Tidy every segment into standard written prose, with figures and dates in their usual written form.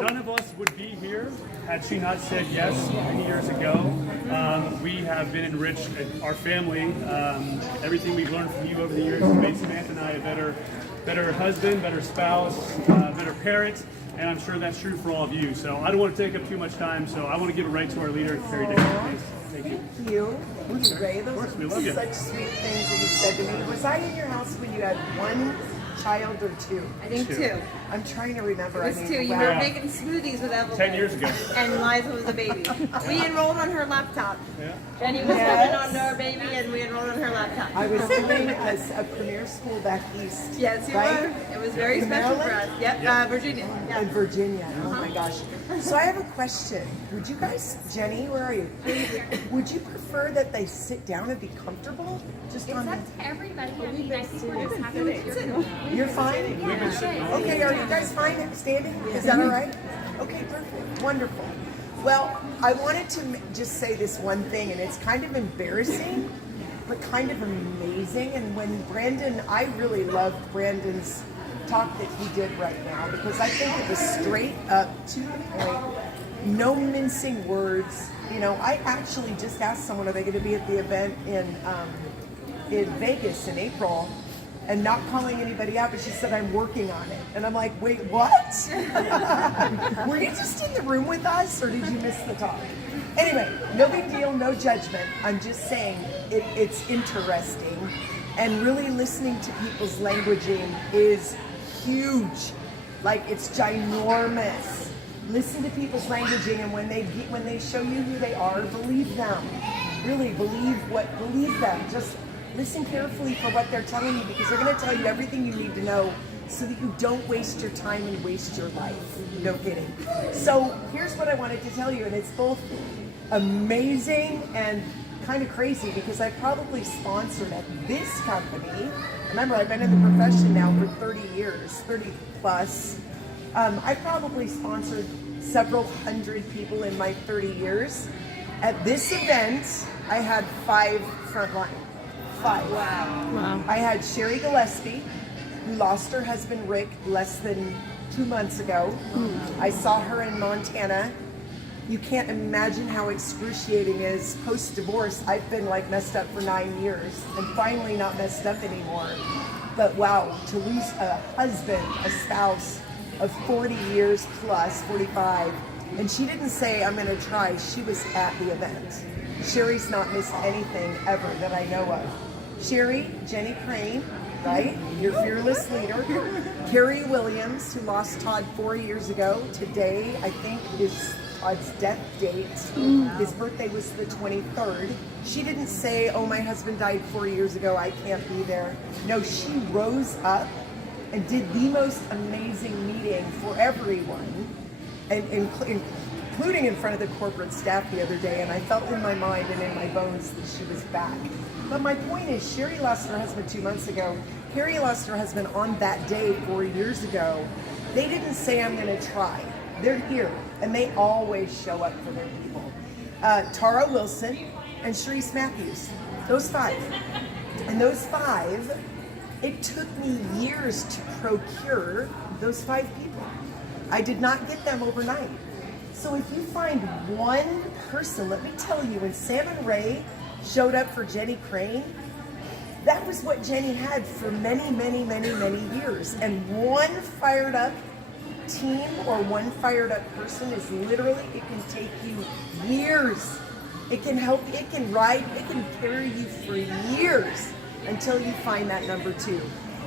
None of us would be here had she not said yes many years ago. We have been enriched, our family, everything we've learned from you over the years has made Samantha and I a better husband, better spouse, better parent, and I'm sure that's true for all of you. So I don't want to take up too much time, so I want to give it right to our leader, Carrie Dickie, please. Thank you. Thank you. Thank you, Ray. Those Of course, we are love you. such sweet things that you said to me. Was I in your house when you had one child or two? I think two. I'm trying to remember. It was two. You were making smoothies with Evelyn. 10 years ago. And Liza was a baby. We enrolled on her laptop. Yeah. Jenny was holding on to our baby, and we enrolled on her laptop. I was doing a premier school back east. Yes, you right? were. It was very special for us. Yep, Virginia. Yeah. In Virginia. Oh my gosh. So I have a question. Would you guys, Jenny, where are you? Would you prefer that they sit down and be comfortable? Just It's on up to everybody. I mean, I think we're just happy with your You're fine? Okay, are you guys fine standing? Is that all right? Okay, perfect. Wonderful. Well, I wanted to just say this one thing, and it's kind of embarrassing, but kind of amazing. And when Brandon, I really loved Brandon's talk that he did right now, because I think it was straight up to the point, no mincing words. You know, I actually just asked someone, are they going to be at the event in Vegas in April? And not calling anybody out, but she said, I'm working on it. And I'm like, wait, what? Were you just in the room with us, or did you miss the talk? Anyway, no big deal, no judgment. I'm just saying it's interesting. And really listening to people's languaging is huge. Like, it's ginormous. Listen to people's languaging, and when they show you who they are, believe them. Really believe them. Just listen carefully for what they're telling you, because they're going to tell you everything you need to know so that you don't waste your time and waste your life. No kidding. So here's what I wanted to tell you, and it's both amazing and kind of crazy, because I probably sponsored at this company. Remember, I've been in the profession now for 30 years, 30 plus. I probably sponsored several hundred people in my 30 years. At this event, I had 5 frontline. 5. Wow. I had Sherry Gillespie, who lost her husband Rick less than 2 months ago. I saw her in Montana. You can't imagine how excruciating it is. Post-divorce, I've been like messed up for 9 years and finally not messed up anymore. But wow, to lose a husband, a spouse of 40 years plus, 45, and she didn't say, I'm gonna try, she was at the event. Sherry's not missed anything ever that I know of. Sherry, Jenny Crane, right? Your fearless leader. Carrie Williams, who lost Todd 4 years ago. Today, I think, is Todd's death date. His birthday was the 23rd. She didn't say, oh, my husband died 4 years ago, I can't be there. No, she rose up and did the most amazing meeting for everyone, and including in front of the corporate staff the other day, and I felt in my mind and in my bones that she was back. But my point is, Sherry lost her husband 2 months ago. Carrie lost her husband on that day 4 years ago. They didn't say, I'm gonna try. They're here, and they always show up for their people. Tara Wilson and Sharice Matthews, those 5. And those 5, it took me years to procure those 5 people. I did not get them overnight. So if you find one person, let me tell you, when Sam and Ray showed up for Jenny Crane, that was what Jenny had for many, many, many, many years. And one fired up team or one fired up person is literally, it can take you years. It can help, it can ride, it can carry you for years until you find that number 2.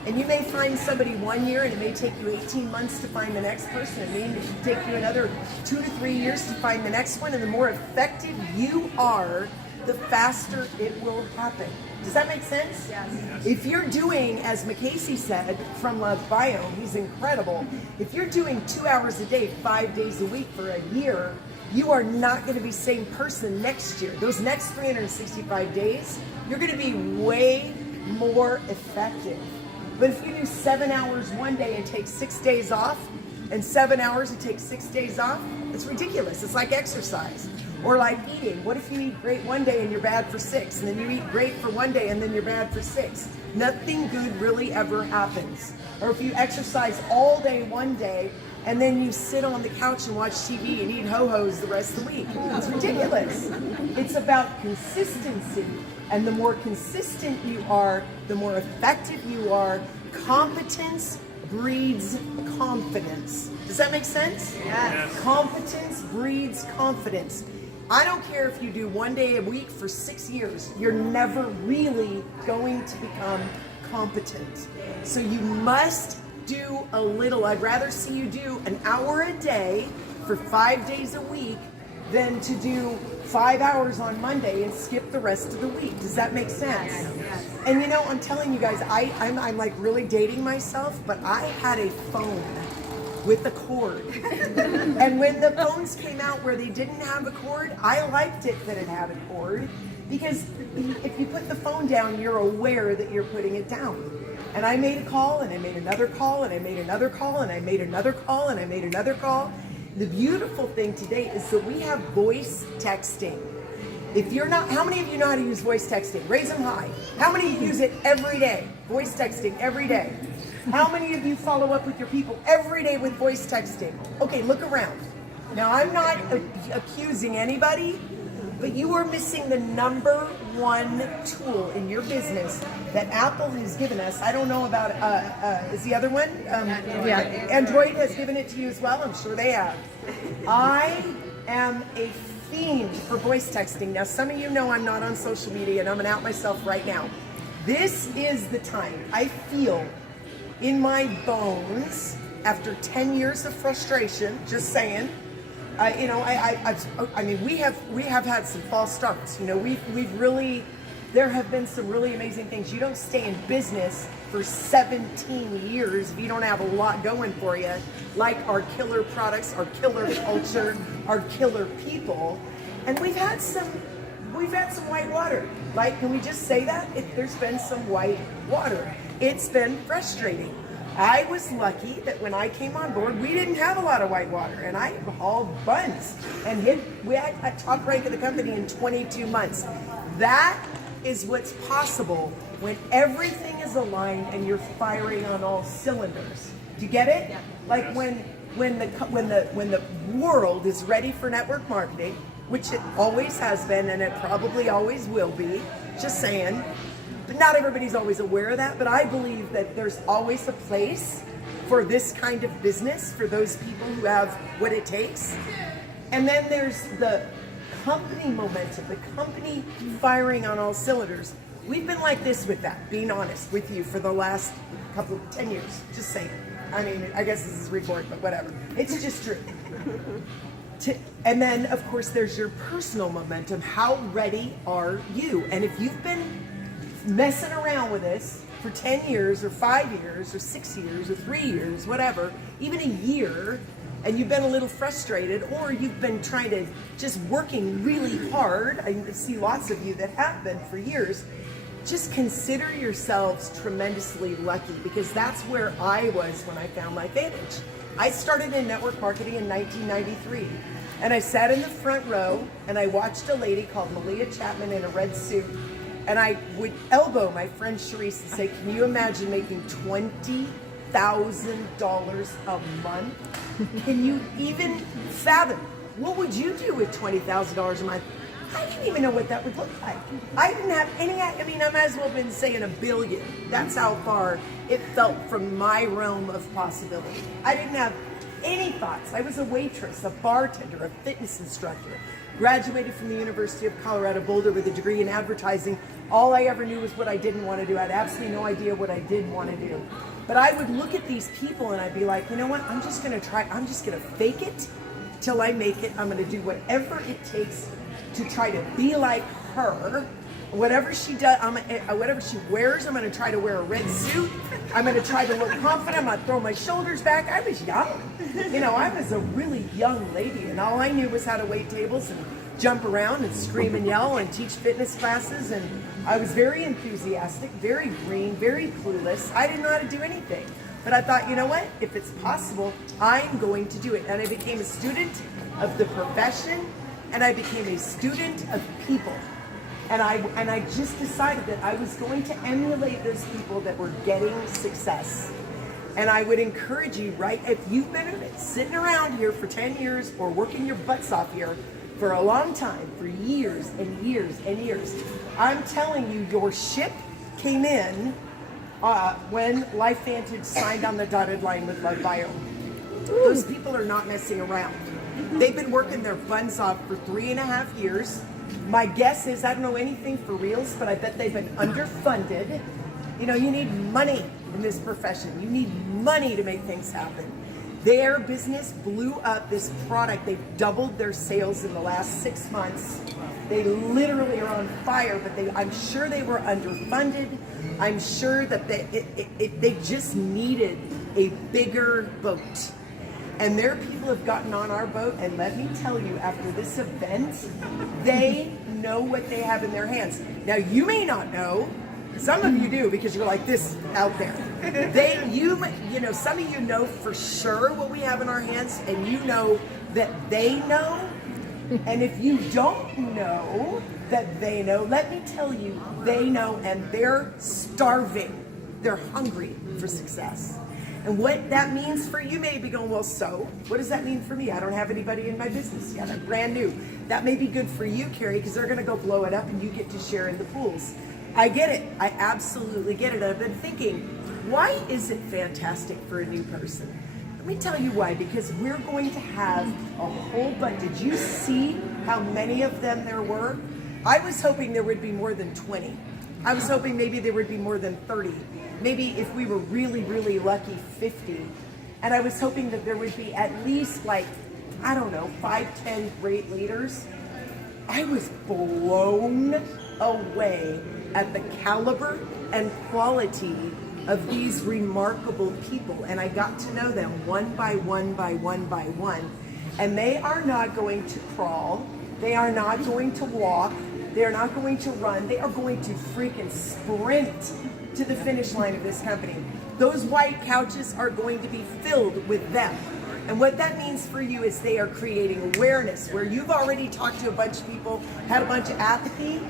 And you may find somebody 1 year, and it may take you 18 months to find the next person. It may take you another 2 to 3 years to find the next one. And the more effective you are, the faster it will happen. Does that make sense? Yes. If you're doing, as McCasey said from Love Bio, he's incredible. If you're doing 2 hours a day, 5 days a week for a year, you are not going to be the same person next year. Those next 365 days, you're going to be way more effective. But if you do 7 hours one day and take 6 days off, and 7 hours and take 6 days off, it's ridiculous. It's like exercise. Or like eating. What if you eat great one day and you're bad for 6, and then you eat great for one day and then you're bad for 6? Nothing good really ever happens. Or if you exercise all day one day and then you sit on the couch and watch TV and eat ho-hos the rest of the week. It's ridiculous. It's about consistency. And the more consistent you are, the more effective you are. Competence breeds confidence. Does that make sense? Yes. Competence breeds confidence. I don't care if you do one day a week for 6 years, you're never really going to become competent. So you must do a little. I'd rather see you do an hour a day for 5 days a week than to do 5 hours on Monday and skip the rest of the week. Does that make sense? Yes. And you know, I'm telling you guys, I'm like really dating myself, but I had a phone with a cord. And when the phones came out where they didn't have a cord, I liked it that it had a cord, because if you put the phone down, you're aware that you're putting it down. And I made a call, and I made another call, and I made another call, and I made another call, and I made another call. The beautiful thing today is that we have voice texting. If you're not, how many of you know how to use voice texting? Raise them high. How many use it every day? Voice texting every day. How many of you follow up with your people every day with voice texting? Okay, look around. Now, I'm not accusing anybody, but you are missing the number one tool in your business that Apple has given us. I don't know about, is the other one? Android has given it to you as well. I'm sure they have. I am a fiend for voice texting. Now, some of you know I'm not on social media, and I'm going to out myself right now. This is the time I feel in my bones after 10 years of frustration, just saying. You know, I mean, we have had some false starts. You know, we've really, there have been some really amazing things. You don't stay in business for 17 years if you don't have a lot going for you, like our killer products, our killer culture, our killer people. And we've had some white water. Like, can we just say that? There's been some white water. It's been frustrating. I was lucky that when I came on board, we didn't have a lot of white water, and I hauled buns and we had a top rank of the company in 22 months. That is what's possible when everything is aligned and you're firing on all cylinders. Do you get it? Yeah. Like when the world is ready for network marketing, which it always has been and it probably always will be, just saying. But not everybody's always aware of that, but I believe that there's always a place for this kind of business for those people who have what it takes. And then there's the company momentum, the company firing on all cylinders. We've been like this with that, being honest with you, for the last 10 years, just saying. I mean, I guess this is recorded, but whatever. It's just true. And then, of course, there's your personal momentum. How ready are you? And if you've been messing around with this for 10 years or 5 years or 6 years or 3 years, whatever, even a year, and you've been a little frustrated, or you've been trying to just working really hard, I see lots of you that have been for years, just consider yourselves tremendously lucky, because that's where I was when I found LifeVantage. I started in network marketing in 1993, and I sat in the front row and I watched a lady called Malia Chapman in a red suit. And I would elbow my friend Sharice and say, can you imagine making $20,000 a month? Can you even fathom? What would you do with $20,000 a month? I didn't even know what that would look like. I didn't have any, I mean, I might as well have been saying $1 billion. That's how far it felt from my realm of possibility. I didn't have any thoughts. I was a waitress, a bartender, a fitness instructor. Graduated from the University of Colorado Boulder with a degree in advertising. All I ever knew was what I didn't want to do. I had absolutely no idea what I did want to do. But I would look at these people and I'd be like, you know what? I'm just going to try. I'm just going to fake it till I make it. I'm going to do whatever it takes to try to be like her. Whatever she does, whatever she wears, I'm going to try to wear a red suit. I'm going to try to look confident. I'm going to throw my shoulders back. I was young. You know, I was a really young lady, and all I knew was how to wait tables and jump around and scream and yell and teach fitness classes. And I was very enthusiastic, very green, very clueless. I didn't know how to do anything. But I thought, you know what? If it's possible, I'm going to do it. And I became a student of the profession. and I became a student of people. And I just decided that I was going to emulate those people that were getting success. And I would encourage you, right, if you've been sitting around here for 10 years or working your butts off here for a long time, for years and years and years, I'm telling you, your ship came in when LifeVantage signed on the dotted line with LoveBio. Those people are not messing around. They've been working their buns off for 3.5 years. My guess is, I don't know anything for reals, but I bet they've been underfunded. You know, you need money in this profession. You need money to make things happen. Their business blew up this product. They've doubled their sales in the last 6 months. They literally are on fire, but I'm sure they were underfunded. I'm sure that they just needed a bigger boat. And their people have gotten on our boat, and let me tell you, after this event, they know what they have in their hands. Now, you may not know. Some of you do, because you're like this out there. You know, some of you know for sure what we have in our hands, and you know that they know. And if you don't know that they know, let me tell you, they know, and they're starving. They're hungry for success. And what that means for you may be going, well, so what does that mean for me? I don't have anybody in my business yet. I'm brand new. That may be good for you, Carrie, because they're going to go blow it up and you get to share in the pools. I get it. I absolutely get it. I've been thinking, why is it fantastic for a new person? Let me tell you why, because we're going to have a whole bunch. Did you see how many of them there were? I was hoping there would be more than 20. I was hoping maybe there would be more than 30. Maybe if we were really, really lucky, 50. And I was hoping that there would be at least like, I don't know, 5, 10 great leaders. I was blown away at the caliber and quality of these remarkable people. And I got to know them one by one by one by one. And they are not going to crawl. They are not going to walk. They are not going to run. They are going to freaking sprint to the finish line of this company. Those white couches are going to be filled with them. And what that means for you is they are creating awareness. Where you've already talked to a bunch of people, had a bunch of apathy,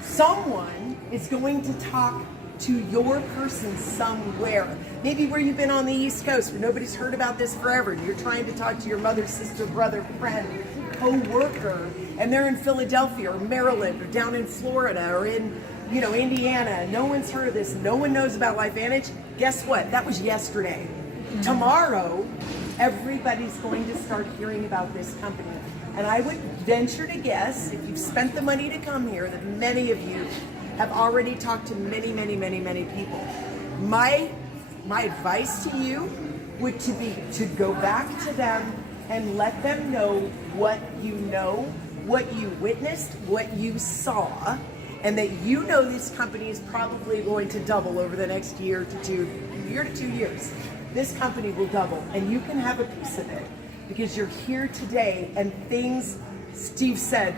someone is going to talk to your person somewhere. Maybe where you've been on the East Coast, where nobody's heard about this forever. You're trying to talk to your mother, sister, brother, friend, co-worker, and they're in Philadelphia or Maryland or down in Florida or in, you know, Indiana. No one's heard of this. No one knows about LifeVantage. Guess what? That was yesterday. Tomorrow, everybody's going to start hearing about this company. And I would venture to guess, if you've spent the money to come here, that many of you have already talked to many, many, many, many people. My advice to you would be to go back to them and let them know what you know, what you witnessed, what you saw, and that you know this company is probably going to double over the next year to 2 years. This company will double, and you can have a piece of it because you're here today. And things, Steve said,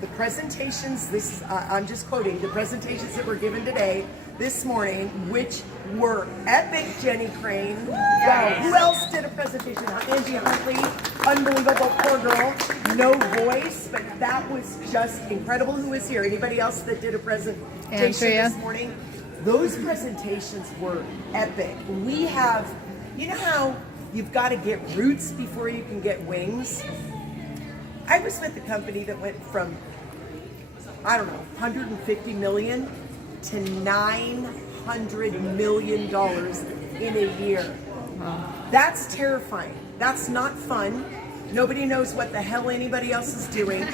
the presentations, I'm just quoting, the presentations that were given today, this morning, which were epic. Jenny Crane. Wow. Who else did a presentation? Angie Huntley. Unbelievable. Poor girl. No voice, but that was just incredible. Who was here? Anybody else that did a presentation this morning? Those presentations were epic. We have, you know how you've got to get roots before you can get wings? I was with a company that went from, I don't know, 150 million to $900 million in a year. Wow. That's terrifying. That's not fun. Nobody knows what the hell anybody else is doing.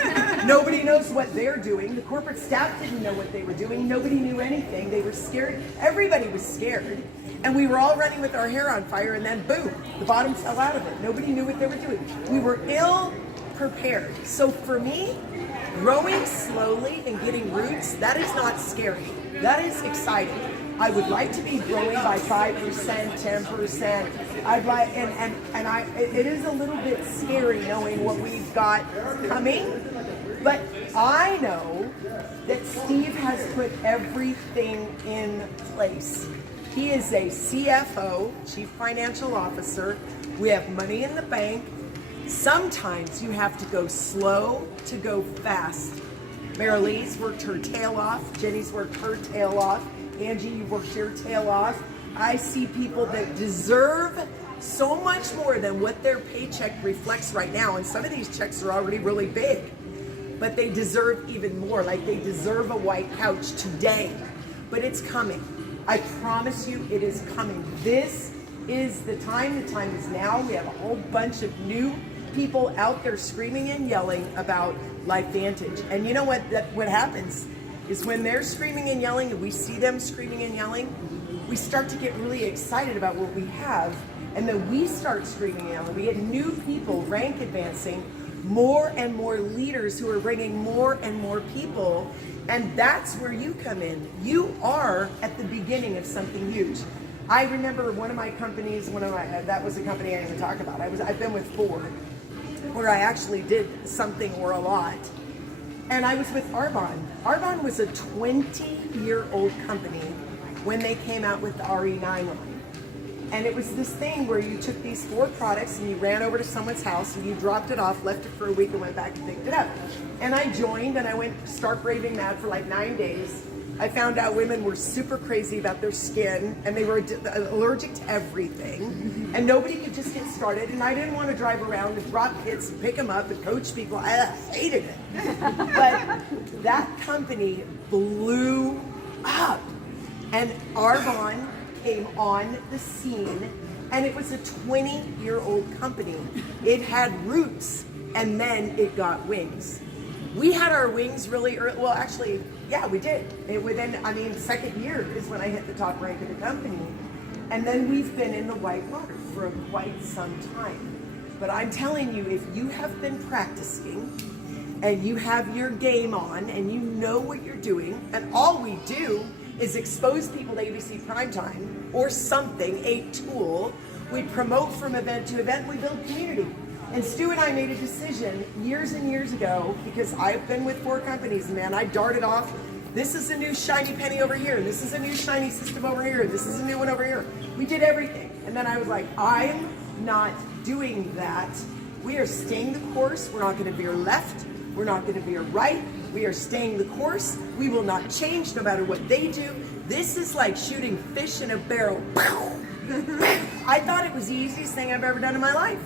Nobody knows what they're doing. The corporate staff didn't know what they were doing. Nobody knew anything. They were scared. Everybody was scared. And we were all running with our hair on fire, and then boom, the bottom fell out of it. Nobody knew what they were doing. We were ill prepared. So for me, growing slowly and getting roots, that is not scary. That is exciting. I would like to be growing by 5%, 10%. I'd like, it is a little bit scary knowing what we've got coming, but I know that Steve has put everything in place. He is a CFO, Chief Financial Officer. We have money in the bank. Sometimes you have to go slow to go fast. Marilee's worked her tail off. Jenny's worked her tail off. Angie, you worked your tail off. I see people that deserve so much more than what their paycheck reflects right now. And some of these checks are already really big, but they deserve even more. Like they deserve a white couch today, but it's coming. I promise you it is coming. This is the time. The time is now. We have a whole bunch of new people out there screaming and yelling about LifeVantage. And you know what? What happens is when they're screaming and yelling and we see them screaming and yelling, we start to get really excited about what we have. And then we start screaming and yelling. We get new people rank advancing, more and more leaders who are bringing more and more people. And that's where you come in. You are at the beginning of something huge. I remember one of my companies, that was a company I didn't even talk about. I've been with 4, where I actually did something or a lot. And I was with Arbonne. Arbonne was a 20-year-old company when they came out with the RE9 line. And it was this thing where you took these 4 products and you ran over to someone's house and you dropped it off, left it for a week and went back and picked it up. And I joined and I went stark raving mad for like 9 days. I found out women were super crazy about their skin and they were allergic to everything. And nobody could just get started. And I didn't want to drive around and drop kits and pick them up and coach people. I hated it. But that company blew up. And Arbonne came on the scene, and it was a 20-year-old company. It had roots, and then it got wings. We had our wings really early. Well, actually, yeah, we did. Second year is when I hit the top rank of the company. And then we've been in the white water for quite some time. But I'm telling you, if you have been practicing, and you have your game on, and you know what you're doing, and all we do is expose people to ABC Primetime or something, a tool. We promote from event to event, we build community. And Stu and I made a decision years and years ago, because I've been with 4 companies, man, I darted off, this is a new shiny penny over here, this is a new shiny system over here, this is a new one over here. We did everything. And then I was like, I'm not doing that. We are staying the course. We're not gonna veer left. We're not gonna veer right. We are staying the course. We will not change no matter what they do. This is like shooting fish in a barrel. I thought it was the easiest thing I've ever done in my life.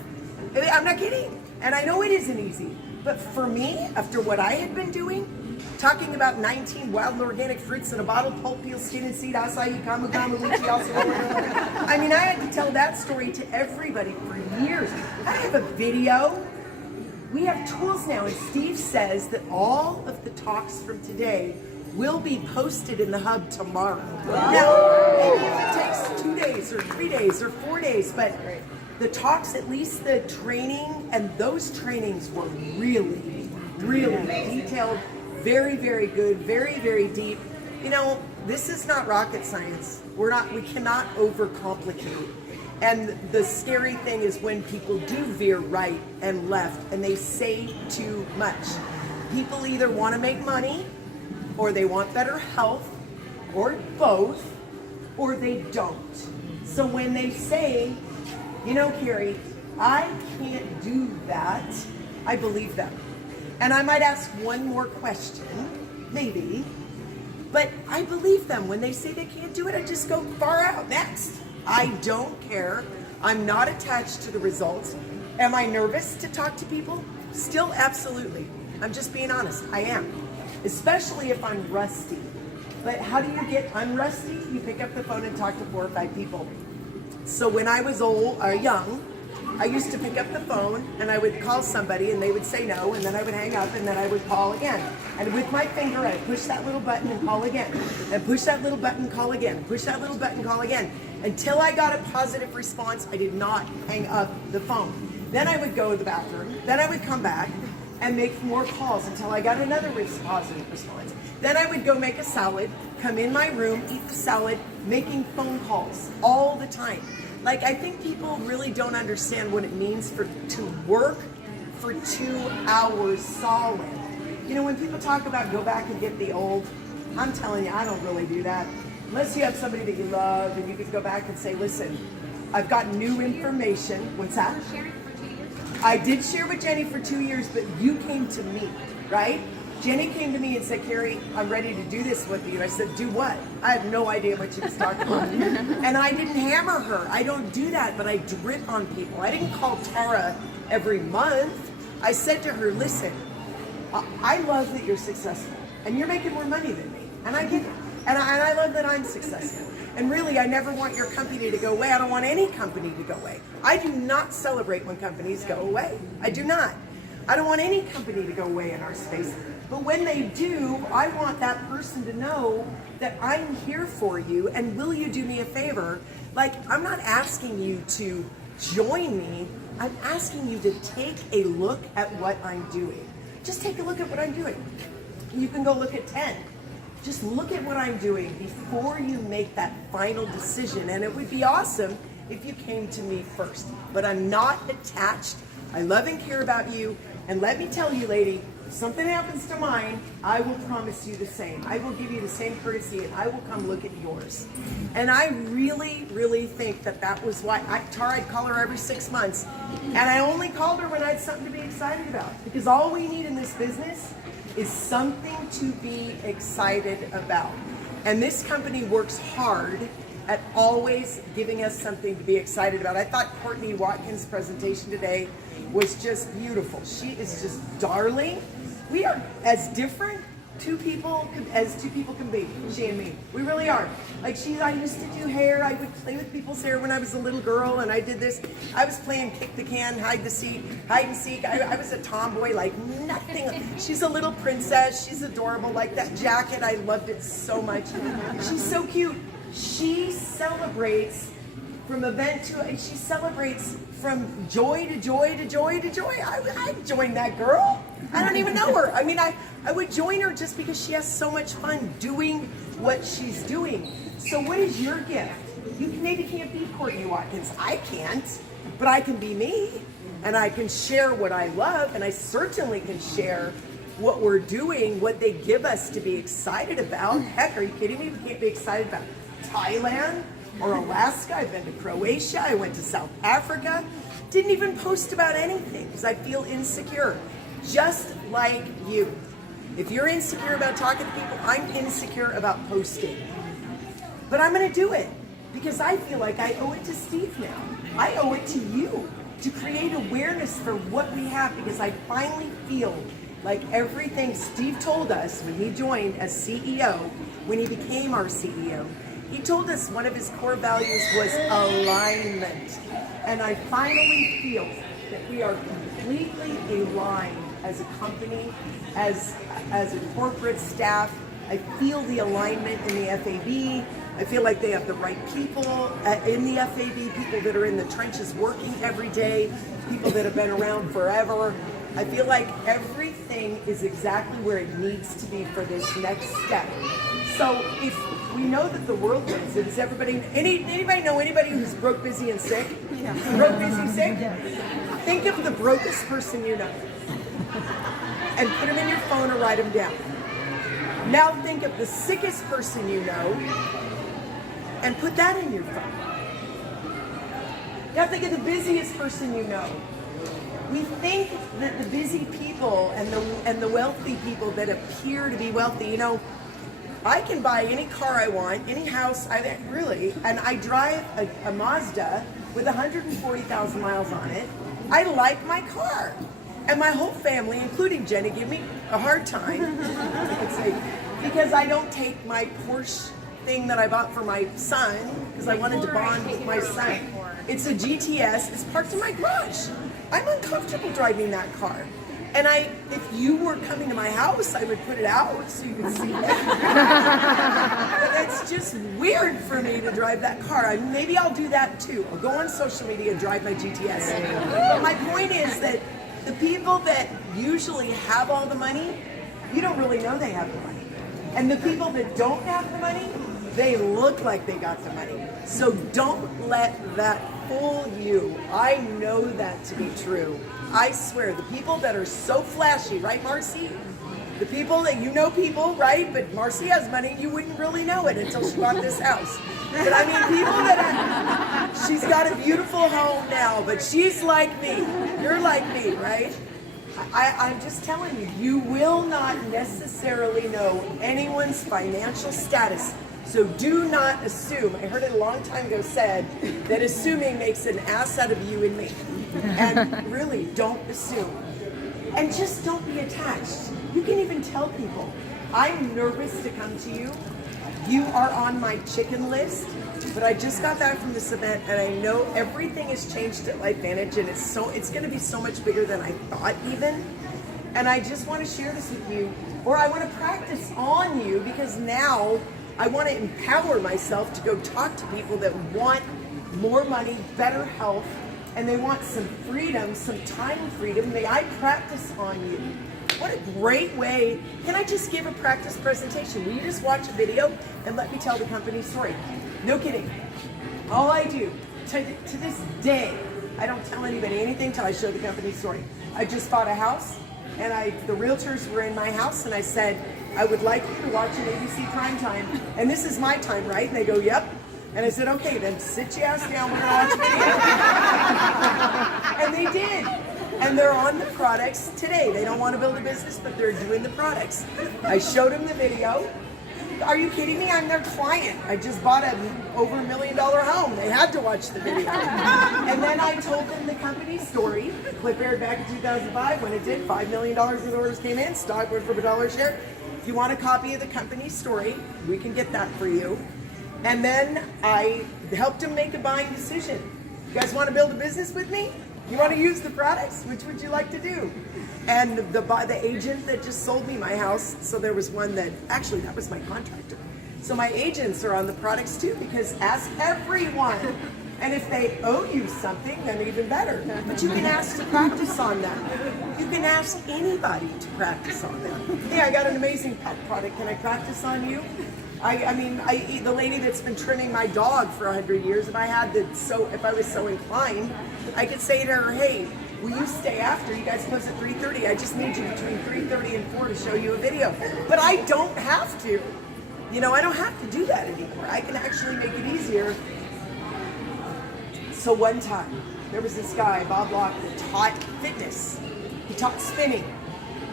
I'm not kidding. And I know it isn't easy. But for me, after what I had been doing, talking about 19 wild and organic fruits in a bottle, pulp, peel, skin and seed, acai, camu, camu, lychee, also. I mean, I had to tell that story to everybody for years. I have a video. We have tools now, and Steve says that all of the talks from today will be posted in the hub tomorrow. Wow. Now, maybe if it takes 2 days or 3 days or 4 days, but the talks, at least the training, and those trainings were really, really detailed, very, very good, very, very deep. You know, this is not rocket science. We cannot overcomplicate. And the scary thing is when people do veer right and left and they say too much. People either want to make money, or they want better health, or both, or they don't. So when they say, you know, Carrie, I can't do that, I believe them. And I might ask one more question, maybe, but I believe them. When they say they can't do it, I just go far out, next. I don't care. I'm not attached to the results. Am I nervous to talk to people? Still, absolutely. I'm just being honest. I am. Especially if I'm rusty. But how do you get unrusty? You pick up the phone and talk to 4 or 5 people. So when I was young, I used to pick up the phone and I would call somebody and they would say no, and then I would hang up and then I would call again. And with my finger, I'd push that little button and call again. And push that little button, call again. Push that little button, call again. Until I got a positive response, I did not hang up the phone. Then I would go to the bathroom. Then I would come back and make more calls until I got another positive response. Then I would go make a salad, come in my room, eat the salad, making phone calls all the time. Like, I think people really don't understand what it means to work for 2 hours solid. You know, when people talk about go back and get the old, I'm telling you, I don't really do that. Unless you have somebody that you love and you can go back and say, listen, I've got new information. What's that? I did share with Jenny for 2 years, but you came to me, right? Jenny came to me and said, Carrie, I'm ready to do this with you. I said, do what? I have no idea what she was talking about. And I didn't hammer her. I don't do that, but I drip on people. I didn't call Tara every month. I said to her, listen, I love that you're successful and you're making more money than me. And I get it. And I love that I'm successful. And really, I never want your company to go away. I don't want any company to go away. I do not celebrate when companies go away. I do not. I don't want any company to go away in our space. But when they do, I want that person to know that I'm here for you and will you do me a favor? Like, I'm not asking you to join me. I'm asking you to take a look at what I'm doing. Just take a look at what I'm doing. You can go look at 10. Just look at what I'm doing before you make that final decision. And it would be awesome if you came to me first. But I'm not attached. I love and care about you. And let me tell you, lady, if something happens to mine, I will promise you the same. I will give you the same courtesy and I will come look at yours. And I really, really think that that was why Tara, I'd call her every 6 months. And I only called her when I had something to be excited about. Because all we need in this business is something to be excited about. And this company works hard at always giving us something to be excited about. I thought Courtney Watkins' presentation today was just beautiful. She is just darling. We are as different as two people can be, she and me. We really are. Like I used to do hair. I would play with people's hair when I was a little girl, and I did this. I was playing kick the can, hide and seek. I was a tomboy like nothing. She's a little princess. She's adorable. Like that jacket, I loved it so much. She's so cute. She celebrates from event to, she celebrates from joy to joy to joy to joy. I'd join that girl. I don't even know her. I mean, I would join her just because she has so much fun doing what she's doing. So what is your gift? You maybe can't be Courtney Watkins. I can't, but I can be me. And I can share what I love, and I certainly can share what we're doing, what they give us to be excited about. Heck, are you kidding me? We can't be excited about Thailand or Alaska. I've been to Croatia. I went to South Africa. Didn't even post about anything because I feel insecure. Just like you. If you're insecure about talking to people, I'm insecure about posting. But I'm going to do it because I feel like I owe it to Steve now. I owe it to you to create awareness for what we have, because I finally feel like everything Steve told us when he joined as CEO, when he became our CEO, he told us one of his core values was alignment. And I finally feel that we are completely aligned as a company, as a corporate staff. I feel the alignment in the FAB. I feel like they have the right people in the FAB, people that are in the trenches working every day, people that have been around forever. I feel like everything is exactly where it needs to be for this next step. So if we know that the world needs it, does everybody, anybody know anybody who's broke, busy, and sick? Yeah. Broke, busy, sick? Think of the brokest person you know and put them in your phone or write them down. Now think of the sickest person you know and put that in your phone. Now think of the busiest person you know. We think that the busy people and the wealthy people that appear to be wealthy, you know, I can buy any car I want, any house, and I drive a Mazda with 140,000 miles on it. I like my car. And my whole family, including Jenny, give me a hard time because I don't take my Porsche thing that I bought for my son because I wanted to bond with my son. It's a GTS. It's parked in my garage. I'm uncomfortable driving that car. And if you were coming to my house, I would put it out so you could see it. But it's just weird for me to drive that car. Maybe I'll do that too. I'll go on social media and drive my GTS. But my point is that the people that usually have all the money, you don't really know they have the money. And the people that don't have the money, they look like they got the money. So don't let that fool you. I know that to be true. I swear, the people that are so flashy, right, Marcy? The people that you know people, right? But Marcy has money, you wouldn't really know it until she bought this house. But I mean, people that she's got a beautiful home now, but she's like me. You're like me, right? I'm just telling you, you will not necessarily know anyone's financial status. So do not assume. I heard it a long time ago said that assuming makes an ass out of you and me. And really, don't assume. And just don't be attached. You can even tell people, I'm nervous to come to you. You are on my chicken list, but I just got back from this event and I know everything has changed at LifeVantage and it's going to be so much bigger than I thought even. And I just want to share this with you, or I want to practice on you because now I want to empower myself to go talk to people that want more money, better health, and they want some freedom, some time freedom. May I practice on you? What a great way. Can I just give a practice presentation? Will you just watch a video and let me tell the company story? No kidding. All I do, to this day, I don't tell anybody anything until I show the company story. I just bought a house, and the realtors were in my house, and I said, I would like you to watch an ABC primetime, and this is my time, right? And they go, yep. And I said, okay, then sit your ass down, we're gonna watch video. And they did. And they're on the products today. They don't want to build a business, but they're doing the products. I showed them the video. Are you kidding me? I'm their client. I just bought over $1 million home. They had to watch the video. And then I told them the company story. Clip aired back in 2005 when it did. $5 million in orders came in. Stock went for $1 a share. If you want a copy of the company story, we can get that for you. And then I helped them make a buying decision. You guys want to build a business with me? You want to use the products? Which would you like to do? And the agent that just sold me my house, so there was one that, actually that was my contractor. So my agents are on the products too, because ask everyone. And if they owe you something, then even better. But you can ask to practice on them. You can ask anybody to practice on them. Hey, I got an amazing pet product. Can I practice on you? The lady that's been trimming my dog for 100 years, if I was so inclined, I could say to her, hey, will you stay after? You guys close at 3:30. I just need you between 3:30 and 4 to show you a video. But I don't have to. I don't have to do that anymore. I can actually make it easier. So one time, there was this guy, Bob Locke, that taught fitness. He taught spinning.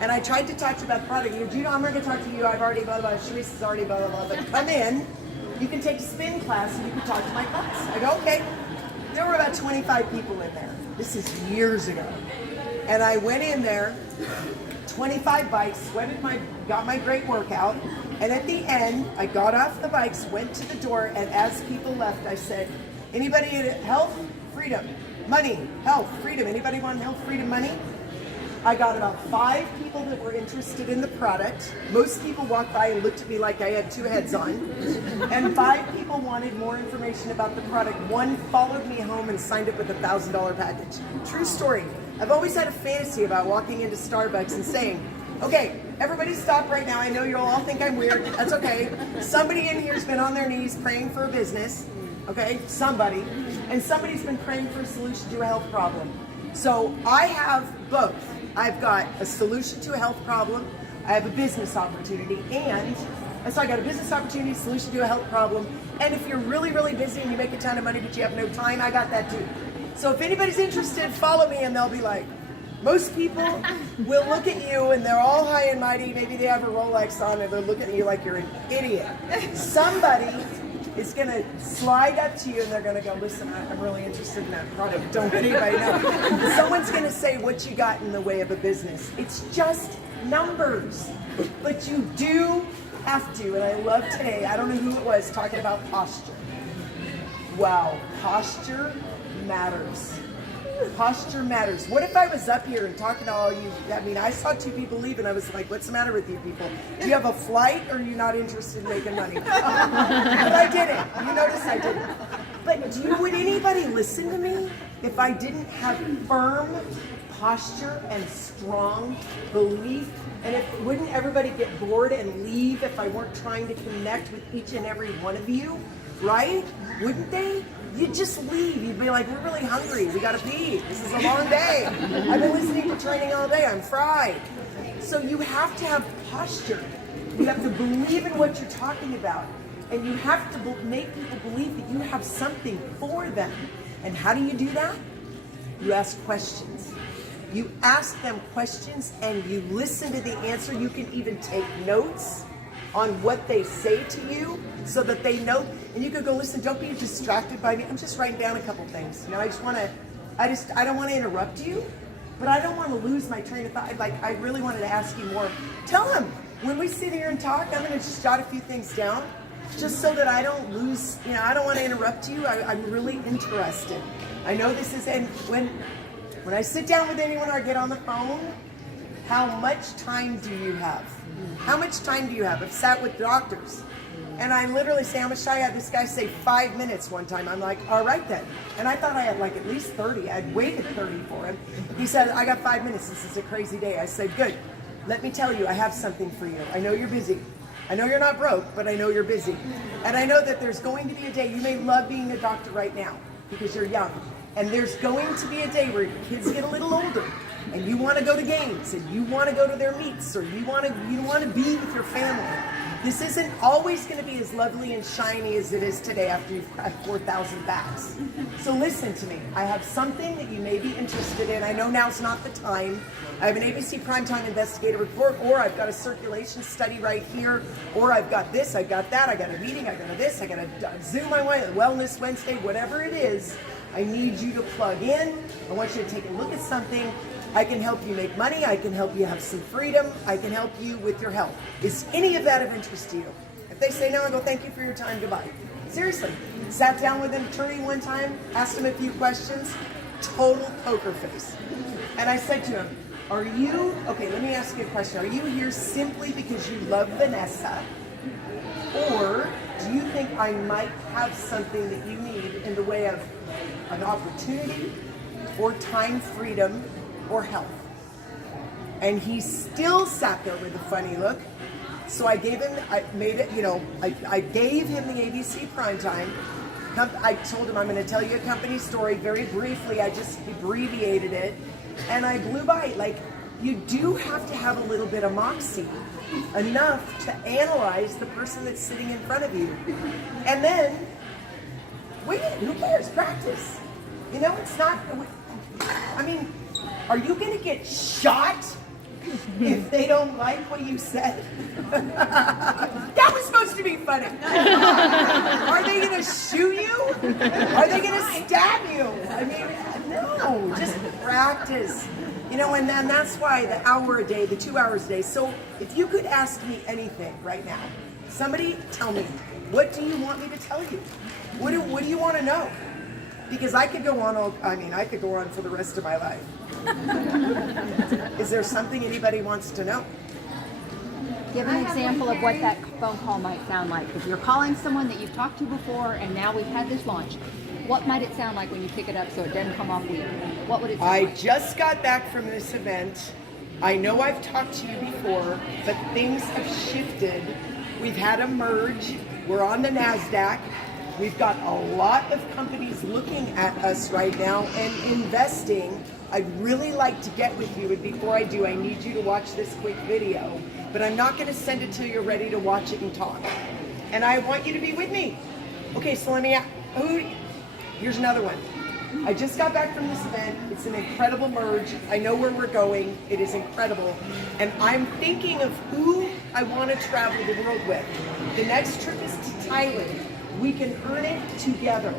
And I tried to talk to you about the product. He goes, I'm not going to talk to you. I've already blah, blah, blah. Sharice's already blah, blah, blah. But come in. You can take a spin class and you can talk to my class. I go, okay. There were about 25 people in there. This is years ago. And I went in there, 25 bikes, got my great workout. And at the end, I got off the bikes, went to the door, and as people left, I said, anybody health, freedom, money, health, freedom. Anybody want health, freedom, money? I got about 5 people that were interested in the product. Most people walked by and looked at me like I had 2 heads on. And 5 people wanted more information about the product. 1 followed me home and signed up with a $1,000 package. True story. I've always had a fantasy about walking into Starbucks and saying, okay, everybody stop right now. I know you'll all think I'm weird. That's okay. Somebody in here's been on their knees praying for a business. Okay, somebody. And somebody's been praying for a solution to a health problem. So I have both. I've got a solution to a health problem, I have a business opportunity, so I got a business opportunity, solution to a health problem, and if you're really, really busy and you make a ton of money but you have no time, I got that too. So if anybody's interested, follow me and they'll be like, most people will look at you and they're all high and mighty, maybe they have a Rolex on and they're looking at you like you're an idiot. Somebody is going to slide up to you and they're going to go, listen, I'm really interested in that product. Don't let anybody know. Someone's going to say what you got in the way of a business. It's just numbers. But you do have to, and I love today, I don't know who it was, talking about posture. Wow, posture matters. Posture matters. What if I was up here and talking to all you? I saw 2 people leave and I was like, what's the matter with you people? Do you have a flight or are you not interested in making money? But I didn't. You notice I didn't. But would anybody listen to me if I didn't have firm posture and strong belief? And wouldn't everybody get bored and leave if I weren't trying to connect with each and every one of you? Right? Wouldn't they? You'd just leave. You'd be like, we're really hungry. We gotta pee. This is a long day. I've been listening to training all day. I'm fried. So you have to have posture. You have to believe in what you're talking about. And you have to make people believe that you have something for them. And how do you do that? You ask questions. You ask them questions and you listen to the answer. You can even take notes on what they say to you so that they know. And you could go, listen, don't be distracted by me. I'm just writing down a couple things. You know, I don't want to interrupt you, but I don't want to lose my train of thought. Like, I really wanted to ask you more. Tell them, when we sit here and talk, I'm going to just jot a few things down just so that I don't lose, you know, I don't want to interrupt you. I'm really interested. I know this is, and when I sit down with anyone or I get on the phone, how much time do you have? How much time do you have? I've sat with doctors and I literally say, how much time? I had this guy say 5 minutes one time. I'm like, all right then. And I thought I had like at least 30. I'd waited 30 for him. He said, I got 5 minutes. This is a crazy day. I said, good. Let me tell you, I have something for you. I know you're busy. I know you're not broke, but I know you're busy. And I know that there's going to be a day, you may love being a doctor right now because you're young. And there's going to be a day where your kids get a little older and you want to go to games and you want to go to their meets or you want to be with your family. This isn't always going to be as lovely and shiny as it is today after you've had 4,000 baths. So listen to me. I have something that you may be interested in. I know now's not the time. I have an ABC Primetime Investigative Report, or I've got a circulation study right here, or I've got this, I've got that, I got a meeting, I got a this, I got a Zoom I want, a Wellness Wednesday, whatever it is. I need you to plug in. I want you to take a look at something. I can help you make money. I can help you have some freedom. I can help you with your health. Is any of that of interest to you? If they say no, I go, thank you for your time, goodbye. Seriously. Sat down with an attorney one time, asked him a few questions, total poker face. And I said to him, okay, let me ask you a question. Are you here simply because you love Vanessa? Or do you think I might have something that you need in the way of an opportunity or time freedom or health? And he still sat there with a funny look. So I gave him, I gave him the ABC Primetime. I told him I'm going to tell you a company story very briefly. I just abbreviated it. And I blew by it. Like, you do have to have a little bit of moxie, enough to analyze the person that's sitting in front of you. And then, wait, who cares? Practice. You know, it's not, I mean, are you going to get shot if they don't like what you said? That was supposed to be funny. Are they going to shoot you? Are they going to stab you? I mean, no, just practice. You know, and then that's why the hour a day, the 2 hours a day. So if you could ask me anything right now, somebody tell me, what do you want me to tell you? What do you want to know? Because I could go on I could go on for the rest of my life. Is there something anybody wants to know? Give an example of what that phone call might sound like. If you're calling someone that you've talked to before and now we've had this launch, what might it sound like when you pick it up so it doesn't come off weird? What would it sound like? I just got back from this event. I know I've talked to you before, but things have shifted. We've had a merge. We're on the NASDAQ. We've got a lot of companies looking at us right now and investing. I'd really like to get with you, and before I do, I need you to watch this quick video, but I'm not going to send it till you're ready to watch it and talk. And I want you to be with me. Okay, so let me ask, here's another one. I just got back from this event. It's an incredible merge. I know where we're going. It is incredible. And I'm thinking of who I want to travel the world with. The next trip is to Thailand. We can earn it together.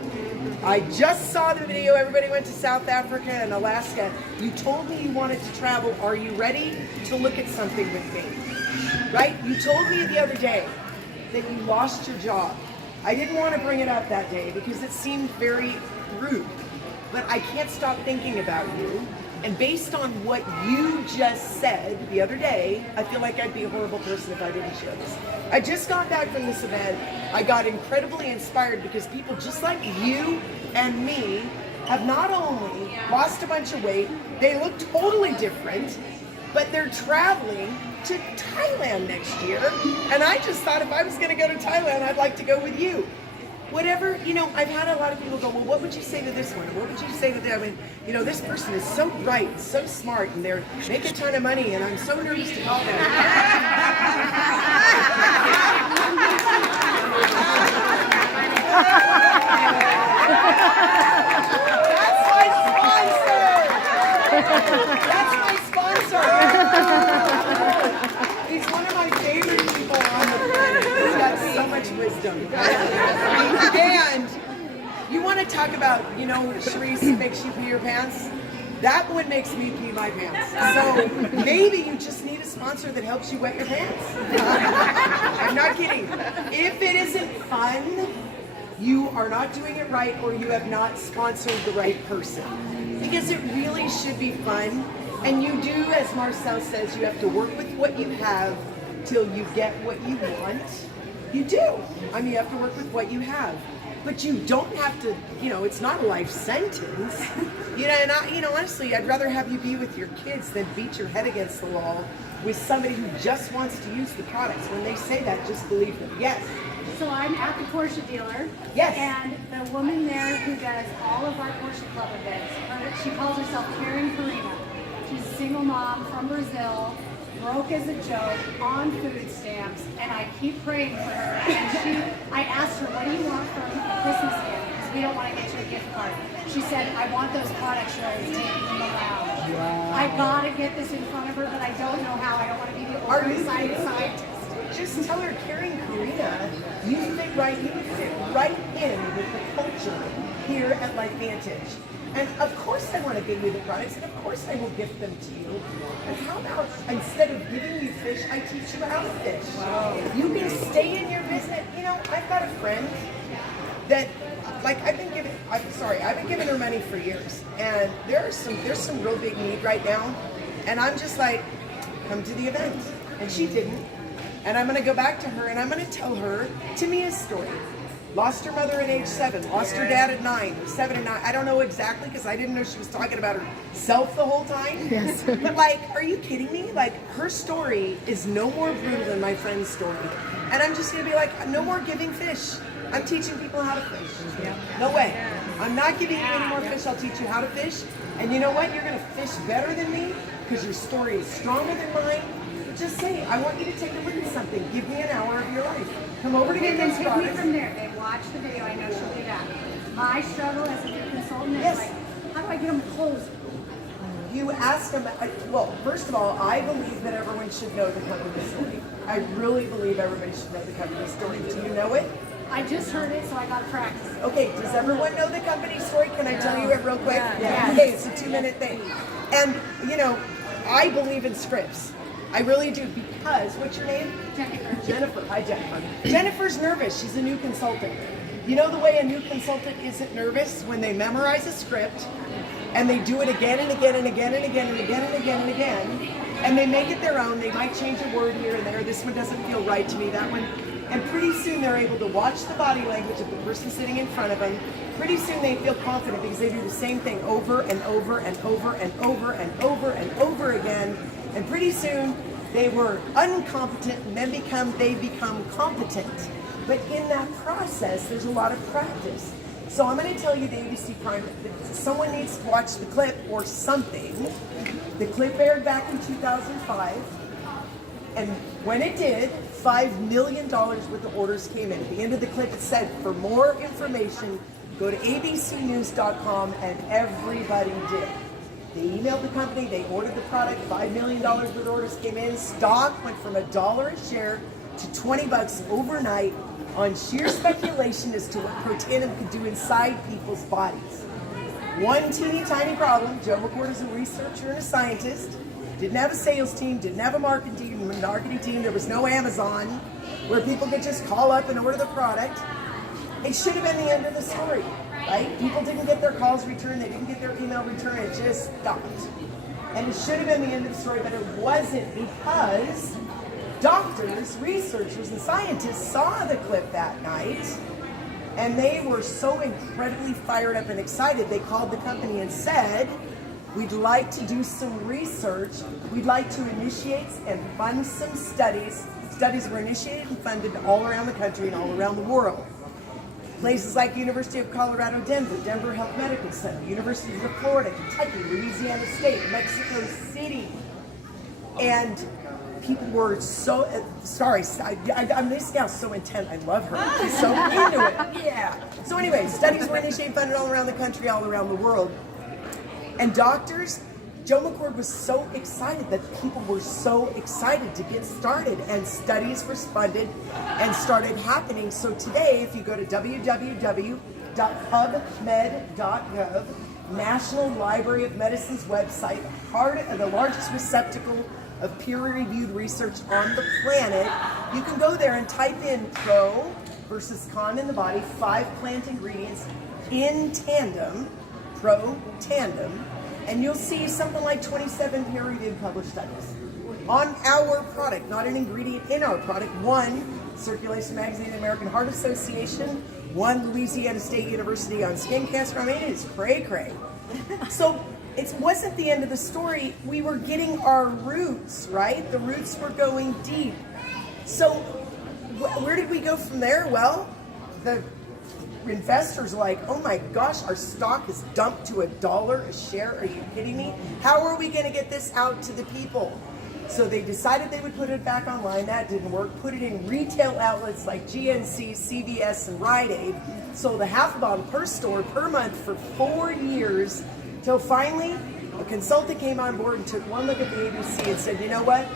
I just saw the video. Everybody went to South Africa and Alaska. You told me you wanted to travel. Are you ready to look at something with me? Right? You told me the other day that you lost your job. I didn't want to bring it up that day because it seemed very rude. But I can't stop thinking about you. And based on what you just said the other day, I feel like I'd be a horrible person if I didn't share this. I just got back from this event. I got incredibly inspired because people just like you and me have not only lost a bunch of weight, they look totally different, but they're traveling to Thailand next year. And I just thought if I was going to go to Thailand, I'd like to go with you. Whatever, you know, I've had a lot of people go, well, what would you say to this one? What would you say to that? I mean, you know, this person is so bright, so smart, and they're making a ton of money, and I'm so nervous to call them. That's my sponsor. He's one of my favorite people on the planet. He's got so much wisdom. And you want to talk about, you know, Sharice makes you pee your pants? That one makes me pee my pants. So maybe you just need a sponsor that helps you wet your pants. I'm not kidding. If it isn't fun, you are not doing it right, or you have not sponsored the right person. Because it really should be fun. And you do, as Marcel says, you have to work with what you have till you get what you want. You do. I mean, you have to work with what you have. But you don't have to, you know, it's not a life sentence. You know, and honestly, I'd rather have you be with your kids than beat your head against the wall with somebody who just wants to use the products. When they say that, just believe them. Yes. So I'm at the Porsche dealer. Yes. And the woman there who does all of our Porsche Club events, she calls herself Carrie Dickie. She's a single mom from Brazil, broke as a joke, on food stamps, and I keep praying for her. And I asked her, what do you want from Christmas gift? Because we don't want to get you a gift card. She said, I want those products you're always taking from the lounge. Wow. I gotta get this in front of her, but I don't know how. I don't want to be the overexcited scientist. Just tell her, Carrie and Karina, you fit right in with the culture here at LifeVantage. And of course I want to give you the products, and of course I will gift them to you. And how about, instead of giving you fish, I teach you how to fish. Wow. You can stay in your business. You know, I've got a friend that, like, I've been giving her money for years. And there's some real big need right now. And I'm just like, come to the event. And she didn't. And I'm going to go back to her and I'm going to tell her Tamia's story. Lost her mother at age 7, lost her dad at 9, 7 and 9. I don't know exactly because I didn't know she was talking about herself the whole time. Yes. But like, are you kidding me? Like, her story is no more brutal than my friend's story. And I'm just going to be like, no more giving fish. I'm teaching people how to fish. Yeah. No way. I'm not giving you any more fish. I'll teach you how to fish. And you know what? You're going to fish better than me because your story is stronger than mine. Just say, I want you to take a look at something. Give me an hour of your life. Come over to get those Take products. me from there. They watch the video. I know she'll do that. My struggle as a new consultant is like, how do I get them closed? You ask them, well, first of all, I believe that everyone should know the company story. I really believe everybody should know the company story. Do you know it? I just heard it, so I got to practice. Okay, does everyone know the company story? Can I tell you it real quick? Yeah. Okay, it's a 2-minute thing. And, you know, I believe in scripts. I really do, because, what's your name? Jennifer. Hi, Jennifer. Jennifer's nervous. She's a new consultant. You know the way a new consultant isn't nervous? When they memorize a script, and they do it again and again and again and again and again and again and again, and they make it their own. They might change a word here and there. This one doesn't feel right to me, that one. And pretty soon they're able to watch the body language of the person sitting in front of them. Pretty soon they feel confident because they do the same thing over and over and over and over and over and over again. And pretty soon they were incompetent and then they become competent. But in that process, there's a lot of practice. So I'm going to tell you the ABC Prime. Someone needs to watch the clip or something. The clip aired back in 2005. And when it did, $5 million worth of orders came in. At the end of the clip, it said, for more information, go to abcnews.com, and everybody did. They emailed the company, they ordered the product, $5 million worth of orders came in. Stock went from $1 a share to $20 overnight on sheer speculation as to what Protandim could do inside people's bodies. One teeny tiny problem. Joe McCord is a researcher and a scientist. Didn't have a sales team, didn't have a marketing team, there was no Amazon where people could just call up and order the product. It should have been the end of the story, right? People didn't get their calls returned, they didn't get their email returned, it just stopped. And it should have been the end of the story, but it wasn't, because doctors, researchers, and scientists saw the clip that night, and they were so incredibly fired up and excited, they called the company and said, we'd like to do some research. We'd like to initiate and fund some studies. Studies were initiated and funded all around the country and all around the world. Places like University of Colorado, Denver, Denver Health Medical Center, Universities of Florida, Kentucky, Louisiana State, Mexico City. And people were so, I'm this gal's so intent. I love her. She's so into it. Yeah. So anyway, studies were initiated, funded all around the country, all around the world. And doctors, Joe McCord was so excited that people were so excited to get started, and studies were funded and started happening. So today, if you go to www.pubmed.gov, National Library of Medicine's website, the largest receptacle of peer-reviewed research on the planet, you can go there and type in pro versus con in the body, 5 plant ingredients in tandem, pro tandem, and you'll see something like 27 peer-reviewed published studies on our product, not an ingredient in our product. 1, Circulation Magazine, the American Heart Association, 1, Louisiana State University on skin cancer. I mean, it's cray-cray. So it wasn't the end of the story. We were getting our roots, right? The roots were going deep. So where did we go from there? Well, the investors are like, oh my gosh, our stock is dumped to $1 a share. Are you kidding me? How are we going to get this out to the people? So they decided they would put it back online. That didn't work. Put it in retail outlets like GNC, CVS, and Rite Aid. Sold a half bottle per store per month for 4 years, till finally a consultant came on board and took one look at the ABC and said, you know what?